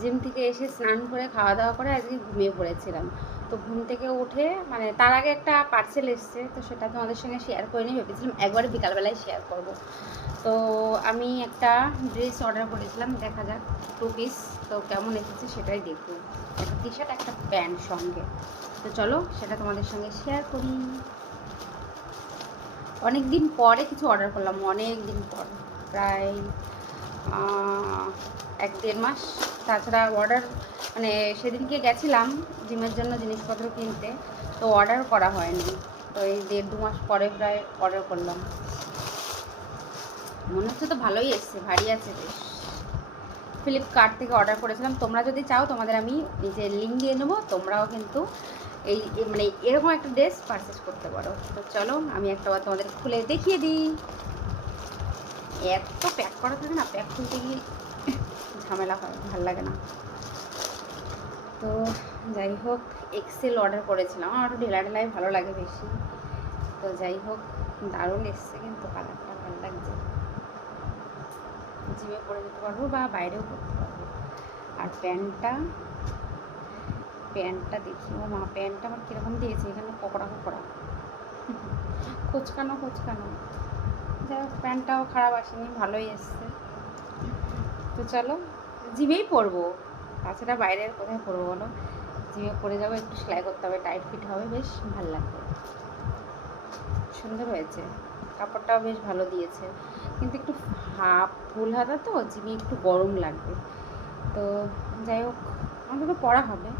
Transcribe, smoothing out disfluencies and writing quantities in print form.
Gym থেকে এসে স্নান করে খাওয়া দাওয়া করে আজকে ঘুমিয়ে পড়েছিলাম। তো ঘুম থেকে উঠে মানে তার আগে একটা পার্সেল এসছে, তো সেটা তোমাদের সঙ্গে শেয়ার করে নিই ভেবেছিলাম একবারে বিকালবেলায় শেয়ার করব। তো আমি একটা ড্রেস অর্ডার করেছিলাম, দেখা যাক 2 পিস। তো কেমন এসেছে সেটাই দেখব। একটা টি শার্ট একটা প্যান্ট সঙ্গে। তো চলো সেটা তোমাদের সঙ্গে শেয়ার করি। অনেক দিন পরে কিছু অর্ডার করলাম, অনেক দিন পর, প্রায় 1-1.5 মাস। তাছাড়া অর্ডার মানে সেদিনকে গেছিলাম জিমের জন্য জিনিসপত্র কিনতে, তো অর্ডার করা হয়নি। তো এই 1.5-2 মাস পরে প্রায় অর্ডার করলাম। মনে হচ্ছে তো ভালোই এসছে, ভারী আছে বেশ। ফ্লিপকার্ট থেকে অর্ডার করেছিলাম। তোমরা যদি চাও তোমাদের আমি নিচে লিঙ্ক দিয়ে নেবো, তোমরাও কিন্তু এই মানে এরকম একটা ড্রেস পারচেস করতে পারো। তো চলো আমি একটা বার তোমাদের খুলে দেখিয়ে দিই। এত প্যাক করা থাকে না, প্যাক খুলতে গিয়ে ঝামেলা হয়, ভাল লাগে না। তো যাই হোক, এক্সেল অর্ডার করেছিলাম, আমার একটু ঢেলা ঢেলাই ভালো লাগে বেশি। তো যাই হোক, দারুণ এসছে কিন্তু, কালারটা ভালো লাগছে। জিমে পরে যেতে পারবো বা বাইরেও করতে পারবো। আর প্যান্টটা দেখি, ও মা, প্যান্টটা আমার কীরকম দিয়েছে, এখানে কোকড়া কোচকানো। যাই হোক, প্যান্টটাও খারাপ আসেনি, ভালোই এসছে। তো চলো জিমেই পরবো, তাছাড়া বাইরে আর কোথায় পরবো বলো। জিমে পরে যাবো, একটু সেলাই করতে হবে, টাইট ফিট হবে, বেশ ভালো লাগবে। সুন্দর হয়েছে, কাপড়টাও বেশ ভালো দিয়েছে, কিন্তু একটু ফুল হাতা তো জিমে একটু গরম লাগবে। তো যাই হোক, আমাকে তো পরা হবে।